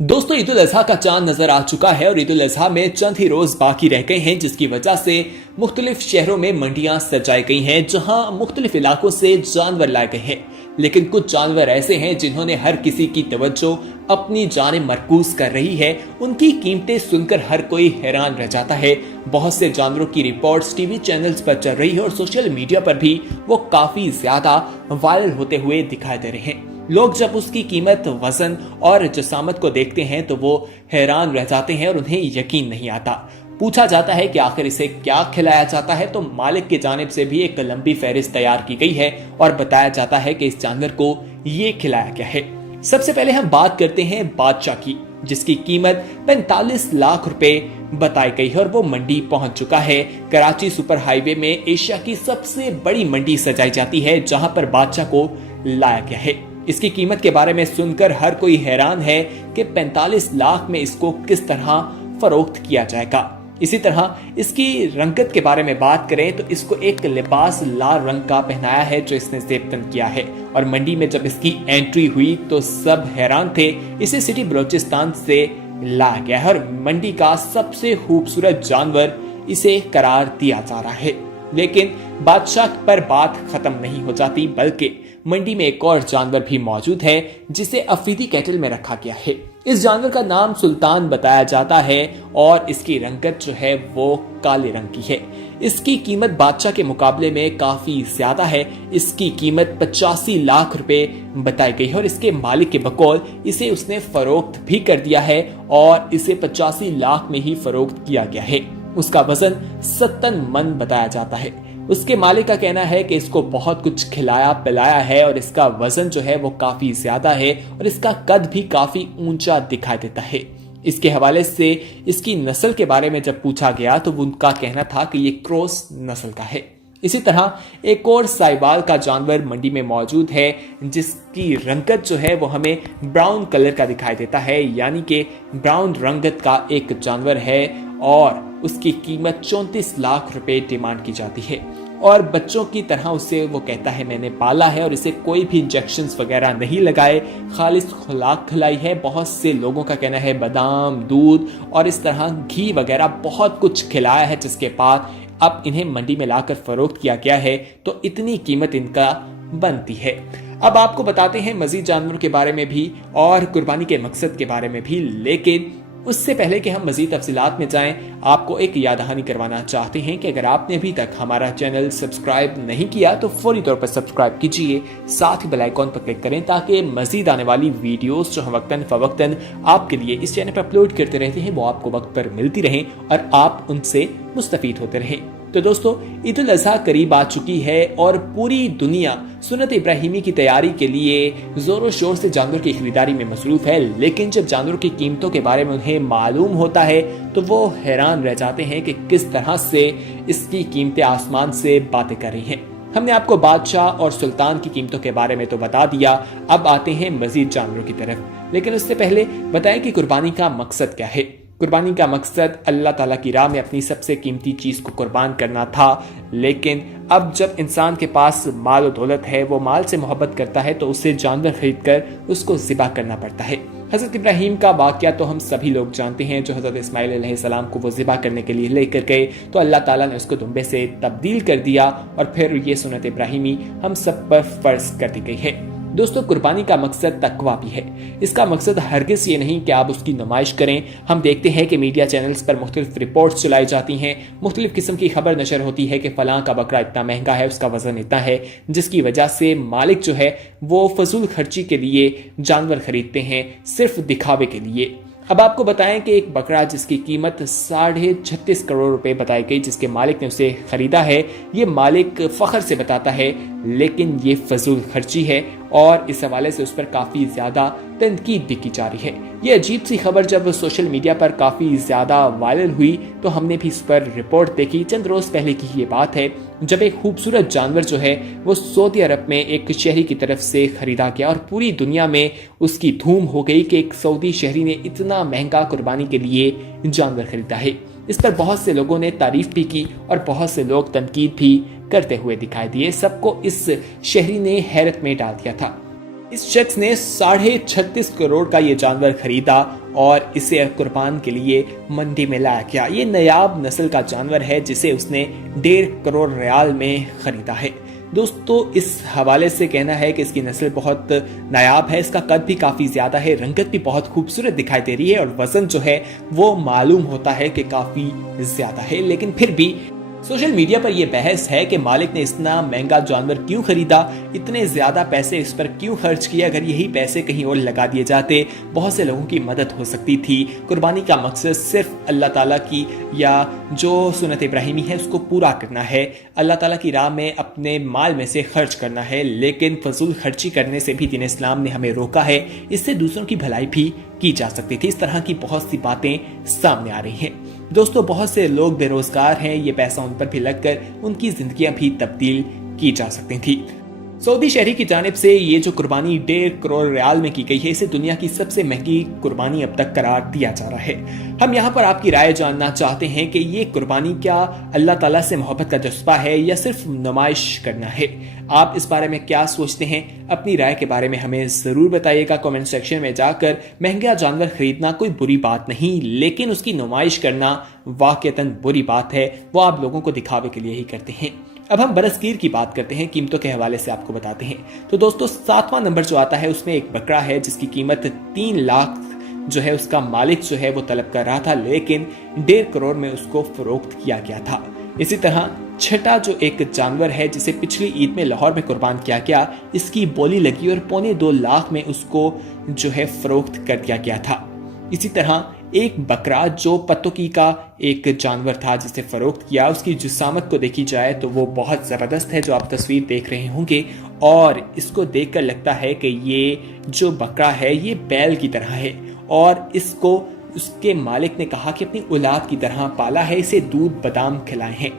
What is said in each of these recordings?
दोस्तों, ईद उल अजहा का चांद नजर आ चुका है और ईद उल अजहा में चंद ही रोज बाकी रह गए हैं, जिसकी वजह से मुख्तलिफ शहरों में मंडियां सजाई गई हैं, जहां मुख्तलिफ इलाकों से जानवर लाए गए हैं। लेकिन कुछ जानवर ऐसे हैं जिन्होंने हर किसी की तवज्जो अपनी जाने मरकूज कर रही है। उनकी कीमतें सुनकर हर कोई हैरान रह जाता है। बहुत से जानवरों की रिपोर्ट्स टीवी चैनल्स पर चल रही है और सोशल मीडिया पर भी वो काफी ज्यादा वायरल होते हुए दिखाई दे रहे हैं। लोग जब उसकी कीमत, वजन और जसामत को देखते हैं तो वो हैरान रह जाते हैं और उन्हें यकीन नहीं आता। पूछा जाता है कि आखिर इसे क्या खिलाया जाता है, तो मालिक की जानिब से भी एक लंबी फहरिस्त तैयार की गई है और बताया जाता है कि इस जानवर को ये खिलाया गया है। सबसे पहले हम बात करते हैं बादशाह की, जिसकी कीमत 45 लाख रुपए बताई गई है और वो मंडी पहुंच चुका है। कराची सुपर हाईवे में एशिया की सबसे बड़ी मंडी सजाई जाती है, जहां पर बादशाह को लाया गया है। इसकी कीमत के बारे में सुनकर हर कोई हैरान है कि 45 लाख में इसको किस तरह फरोख्त किया जाएगा। इसी तरह इसकी रंगत के बारे में बात करें तो इसको एक लिबास लाल रंग का पहनाया है जो इसने जेबतन किया है। और मंडी में जब इसकी एंट्री हुई तो सब हैरान थे। इसे सिटी बलोचिस्तान से लाया गया है और मंडी का सबसे खूबसूरत जानवर इसे करार दिया जा रहा है। लेकिन बादशाह पर बात खत्म नहीं हो जाती, बल्कि मंडी में एक और जानवर भी मौजूद है जिसे अफरीदी कैटल में रखा गया है। इस जानवर का नाम सुल्तान बताया जाता है और इसकी रंगत जो है वो काले रंग की है। इसकी कीमत बादशाह के मुकाबले में काफी ज्यादा है। इसकी कीमत 85 लाख रुपए बताई गई है और इसके मालिक के बकौल इसे उसने फरोख्त भी कर दिया है और इसे 85 लाख में ही फरोख्त किया गया है। उसका वजन 70 मन बताया जाता है। उसके मालिक का कहना है कि इसको बहुत कुछ खिलाया पिलाया है और इसका वजन जो है वो काफी ज्यादा है और इसका कद भी काफी ऊंचा दिखाई देता है। इसके हवाले से इसकी नस्ल के बारे में जब पूछा गया तो उनका कहना था कि ये क्रॉस नस्ल का है। इसी तरह एक और साहिवाल का जानवर मंडी में मौजूद है, जिसकी रंगत जो है वो हमें ब्राउन कलर का दिखाई देता है, यानी कि ब्राउन रंगत का एक जानवर है और उसकी कीमत 34 लाख रुपए डिमांड की जाती है। और बच्चों की तरह उसे वो कहता है मैंने पाला है और इसे कोई भी इंजेक्शंस वगैरह नहीं लगाए, खालिस खुराक खिलाई है। बहुत से लोगों का कहना है बादाम, दूध और इस तरह घी वगैरह बहुत कुछ खिलाया है, जिसके बाद अब इन्हें मंडी में लाकर फरोख्त किया गया है, तो इतनी कीमत इनका बनती है। अब आपको बताते हैं मजीद जानवरों के बारे में भी और कुर्बानी के मकसद के बारे में भी, लेकिन उससे पहले कि हम मजीद तफसीलात में जाएं, आपको एक याद दहानी करवाना चाहते हैं कि अगर आपने अभी तक हमारा चैनल सब्सक्राइब नहीं किया तो फौरी तौर पर सब्सक्राइब कीजिए, साथ ही बेल आइकॉन पर क्लिक करें ताकि मजीद आने वाली वीडियोस जो हम वक्तन फवक्तन आपके लिए इस चैनल पर अपलोड करते रहते हैं वो आपको वक्त पर मिलती रहें और आप उनसे मुस्तफीद होते रहें। तो दोस्तों, ईद उल अजहा करीब आ चुकी है और पूरी दुनिया सुन्नत इब्राहिमी की तैयारी के लिए जोरों शोर से जानवर की खरीदारी में मसरूफ है। लेकिन जब जानवरों की कीमतों के बारे में उन्हें मालूम होता है तो वो हैरान रह जाते हैं कि किस तरह से इसकी कीमतें आसमान से बातें कर रही हैं। हमने आपको बादशाह और सुल्तान की कीमतों के बारे में तो बता दिया, अब आते हैं मजीद जानवरों की तरफ। लेकिन उससे पहले बताएं कि कुर्बानी का मकसद क्या है। कुर्बानी का मकसद अल्लाह ताला की राह में अपनी सबसे कीमती चीज को कुर्बान करना था। लेकिन अब जब इंसान के पास माल और दौलत है, वो माल से मोहब्बत करता है, तो उसे जानवर खरीद कर उसको ज़िबा करना पड़ता है। हजरत इब्राहीम का वाकया तो हम सभी लोग जानते हैं, जो हजरत इस्माइल अलैहिस्सलाम को वो ज़िबा करने के लिए लेकर गए तो अल्लाह ताला ने उसको दुम्बे से तब्दील कर दिया और फिर ये सुन्नत इब्राहिमी हम सब पर फर्ज कर दी गई है। दोस्तों, कुर्बानी का मकसद तकवा भी है। इसका मकसद हरगिज ये नहीं कि आप उसकी नुमाइश करें। हम देखते हैं कि मीडिया चैनल्स पर मुख्तलिफ रिपोर्ट्स चलाई जाती हैं, मुख्तलिफ किस्म की खबर नशर होती है कि फलां का बकरा इतना महंगा है, उसका वजन इतना है, जिसकी वजह से मालिक जो है वो फजूल खर्ची के लिए जानवर खरीदते हैं, सिर्फ दिखावे के लिए। अब आपको बताएं कि एक बकरा जिसकी कीमत 36.5 करोड़ रुपए बताई गई, जिसके मालिक ने उसे खरीदा है, ये मालिक फख्र से बताता है, लेकिन ये फजूल खर्ची है और इस हवाले से उस पर काफ़ी ज़्यादा तनकीद भी की जा रही है। ये अजीब सी खबर जब सोशल मीडिया पर काफ़ी ज़्यादा वायरल हुई तो हमने भी इस पर रिपोर्ट देखी। चंद रोज़ पहले की ये बात है जब एक खूबसूरत जानवर जो है वो सऊदी अरब में एक शहरी की तरफ से खरीदा गया और पूरी दुनिया में उसकी धूम हो गई कि एक सऊदी शहरी ने इतना महंगा कुर्बानी के लिए जानवर खरीदा है। इस पर बहुत से लोगों ने तारीफ भी की और बहुत से लोग तनकीद भी करते हुए दिखाई दिए। सबको इस शहरी ने हैरत में डाल दिया था। इस शख्स ने 36.5 करोड़ का ये जानवर खरीदा और इसे कुर्बान के लिए मंडी में लाया गया। ये नायाब नस्ल का जानवर है जिसे उसने 1.5 करोड़ रियाल में खरीदा है। दोस्तों, इस हवाले से कहना है कि इसकी नस्ल बहुत नायाब है, इसका कद भी काफी ज्यादा है, रंगत भी बहुत खूबसूरत दिखाई दे रही है और वजन जो है वो मालूम होता है कि काफी ज्यादा है। लेकिन फिर भी सोशल मीडिया पर यह बहस है कि मालिक ने इतना महंगा जानवर क्यों खरीदा, इतने ज्यादा पैसे इस पर क्यों खर्च किए। अगर यही पैसे कहीं और लगा दिए जाते, बहुत से लोगों की मदद हो सकती थी। कुर्बानी का मकसद सिर्फ अल्लाह ताला की या जो सुन्नत इब्राहिमी है उसको पूरा करना है, अल्लाह ताला की राह में अपने माल में से खर्च करना है। लेकिन फजूल खर्ची करने से भी दीन इस्लाम ने हमें रोका है, इससे दूसरों की भलाई भी की जा सकती थी। इस तरह की बहुत सी बातें सामने आ रही हैं। दोस्तों, बहुत से लोग बेरोजगार हैं, ये पैसा उन पर भी लगकर उनकी जिंदगियां भी तब्दील की जा सकती थी। सऊदी शहरी की जानिब से ये जो कुर्बानी 1.5 करोड़ रियाल में की गई है, इसे दुनिया की सबसे महंगी कुर्बानी अब तक करार दिया जा रहा है। हम यहाँ पर आपकी राय जानना चाहते हैं कि ये कुर्बानी क्या अल्लाह ताला से मोहब्बत का जज्बा है या सिर्फ नुमाइश करना है। आप इस बारे में क्या सोचते हैं? अपनी राय के बारे में हमें जरूर बताइएगा कमेंट सेक्शन में जाकर। महंगा जानवर खरीदना कोई बुरी बात नहीं, लेकिन उसकी नुमाइश करना वाकईतन बुरी बात है। वो आप लोगों को दिखावे के लिए ही करते हैं। अब हम बरसगीर की बात करते हैं, कीमतों के हवाले से आपको बताते हैं। तो दोस्तों, 7वां नंबर जो आता है उसमें एक बकरा है जिसकी कीमत 3 लाख जो है उसका मालिक जो है वो तलब कर रहा था, लेकिन 1.5 करोड़ में उसको फरोख्त किया गया था। इसी तरह छठा जो एक जानवर है जिसे पिछली ईद में लाहौर में कुर्बान किया गया, इसकी बोली लगी और 1.25 लाख में उसको जो है फरोख्त कर दिया गया था। इसी तरह एक बकरा जो पत्तोकी का एक जानवर था जिसे फरोख्त किया, उसकी जिसामत को देखी जाए तो वो बहुत ज़बरदस्त है, जो आप तस्वीर देख रहे होंगे। और इसको देखकर लगता है कि ये जो बकरा है ये बैल की तरह है और इसको उसके मालिक ने कहा कि अपनी औलाद की तरह पाला है, इसे दूध बादाम खिलाए हैं।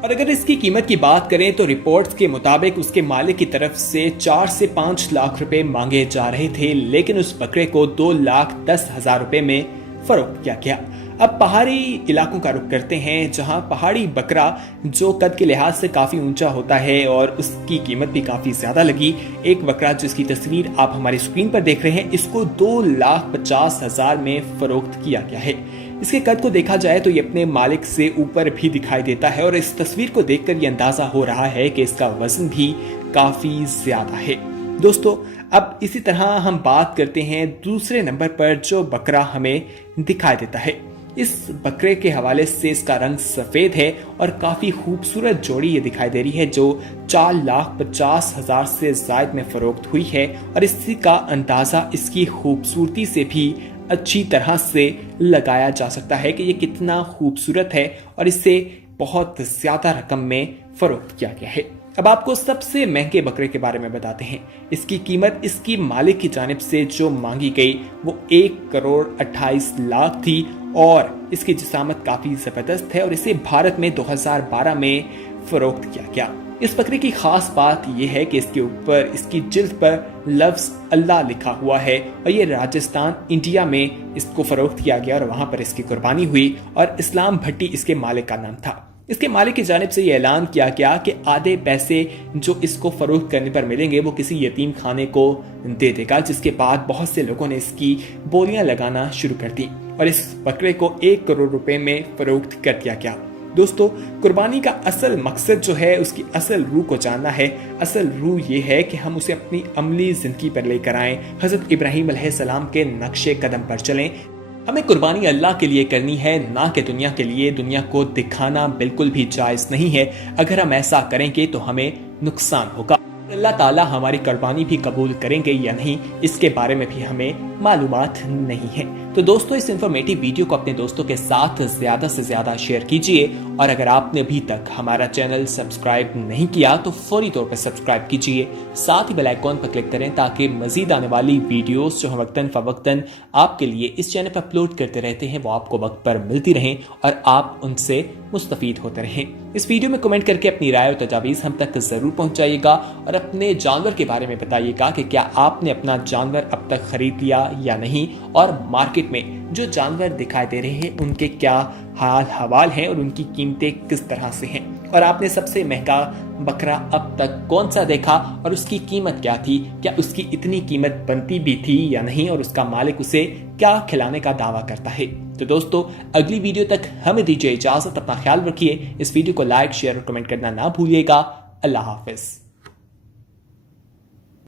और अगर इसकी कीमत की बात करें तो रिपोर्ट्स के मुताबिक उसके मालिक की तरफ से 4 से 5 लाख रुपए मांगे जा रहे थे, लेकिन उस बकरे को 2,10,000 रुपए में फरोख्त किया गया। अब पहाड़ी इलाकों का रुख करते हैं, जहां पहाड़ी बकरा जो कद के लिहाज से काफी ऊंचा होता है और उसकी कीमत भी काफी ज्यादा लगी। एक बकरा जिसकी तस्वीर आप हमारी स्क्रीन पर देख रहे हैं, इसको 2,50,000 में फरोख्त किया गया है। इसके कद को देखा जाए तो ये अपने मालिक से ऊपर भी दिखाई देता है और इस तस्वीर को देखकर ये अंदाजा हो रहा है कि इसका वजन भी काफी ज्यादा है। दोस्तों, अब इसी तरह हम बात करते हैं दूसरे नंबर पर जो बकरा हमें दिखाई देता है। इस बकरे के हवाले से इसका रंग सफेद है और काफी खूबसूरत जोड़ी ये दिखाई दे रही है, जो 4,50,000 से जायद में फरोख्त हुई है। और इसी का अंदाजा इसकी खूबसूरती से भी अच्छी तरह से लगाया जा सकता है कि ये कितना खूबसूरत है और इसे बहुत ज्यादा रकम में फरोख्त किया गया है। अब आपको सबसे महंगे बकरे के बारे में बताते हैं। इसकी कीमत इसकी मालिक की जानिब से जो मांगी गई वो 1 करोड़ 28 लाख थी और इसकी जिसामत काफी जबरदस्त है और इसे भारत में 2012 में फरोख्त किया गया। इस बकरे की खास बात यह है कि इसके ऊपर इसकी जिल्द पर लफ्ज अल्लाह लिखा हुआ है और ये राजस्थान इंडिया में इसको फरोख्त किया गया और वहां पर इसकी कुर्बानी हुई और इस्लाम भट्टी इसके मालिक का नाम था। इसके मालिक की जानिब से यह ऐलान किया गया कि आधे पैसे जो इसको फरोख्त करने पर मिलेंगे वो किसी यतीम खाने को दे देगा, जिसके बाद बहुत से लोगों ने इसकी बोलियां लगाना शुरू कर दी और इस बकरे को 1 करोड़ रुपए में फरोख्त कर दिया गया। दोस्तों, कुर्बानी का असल मकसद जो है उसकी असल रूह को जानना है। असल रूह ये है कि हम उसे अपनी अमली जिंदगी पर लेकर आएं, हजरत इब्राहिम अलैहिस्सलाम के नक्शे कदम पर चलें। हमें कुर्बानी अल्लाह के लिए करनी है, ना कि दुनिया के लिए। दुनिया को दिखाना बिल्कुल भी जायज नहीं है। अगर हम ऐसा करेंगे तो हमें नुकसान होगा। अल्लाह ताला हमारी कुर्बानी भी कबूल करेंगे या नहीं, इसके बारे में भी हमें मालूमात नहीं है। तो दोस्तों, इस इंफॉर्मेटिव वीडियो को अपने दोस्तों के साथ ज्यादा से ज्यादा शेयर कीजिए और अगर आपने अभी तक हमारा चैनल सब्सक्राइब नहीं किया तो फौरी तौर पर सब्सक्राइब कीजिए। साथ ही बेल आइकॉन पर क्लिक करें ताकि मजीद आने वाली वीडियोस जो हम वक्तन फवक्तन आपके लिए इस चैनल पर अपलोड करते रहते हैं वो आपको वक्त पर मिलती रहें और आप उनसे मुस्तफीद होते रहें। इस वीडियो में कमेंट करके अपनी राय और तजावीज़ हम तक जरूर पहुंचाइएगा और अपने जानवर के बारे में बताइएगा कि क्या आपने अपना जानवर अब तक खरीद लिया या नहीं और मार्केट में जो जानवर दिखाई दे रहे हैं उनके क्या हाल हवाल हैं और उनकी कीमतें किस तरह से हैं। اور آپ نے سب سے مہنگا بکرا اب تک کون سا دیکھا اور اس کی قیمت کیا تھی؟ کیا اس کی اتنی قیمت بنتی بھی تھی یا نہیں، اور اس کا مالک اسے کیا کھلانے کا دعویٰ کرتا ہے؟ تو دوستو اگلی ویڈیو تک ہمیں دیجیے اجازت، اپنا خیال رکھیے، اس ویڈیو کو لائک، شیئر اور کمنٹ کرنا نہ بھولیے گا۔ اللہ حافظ۔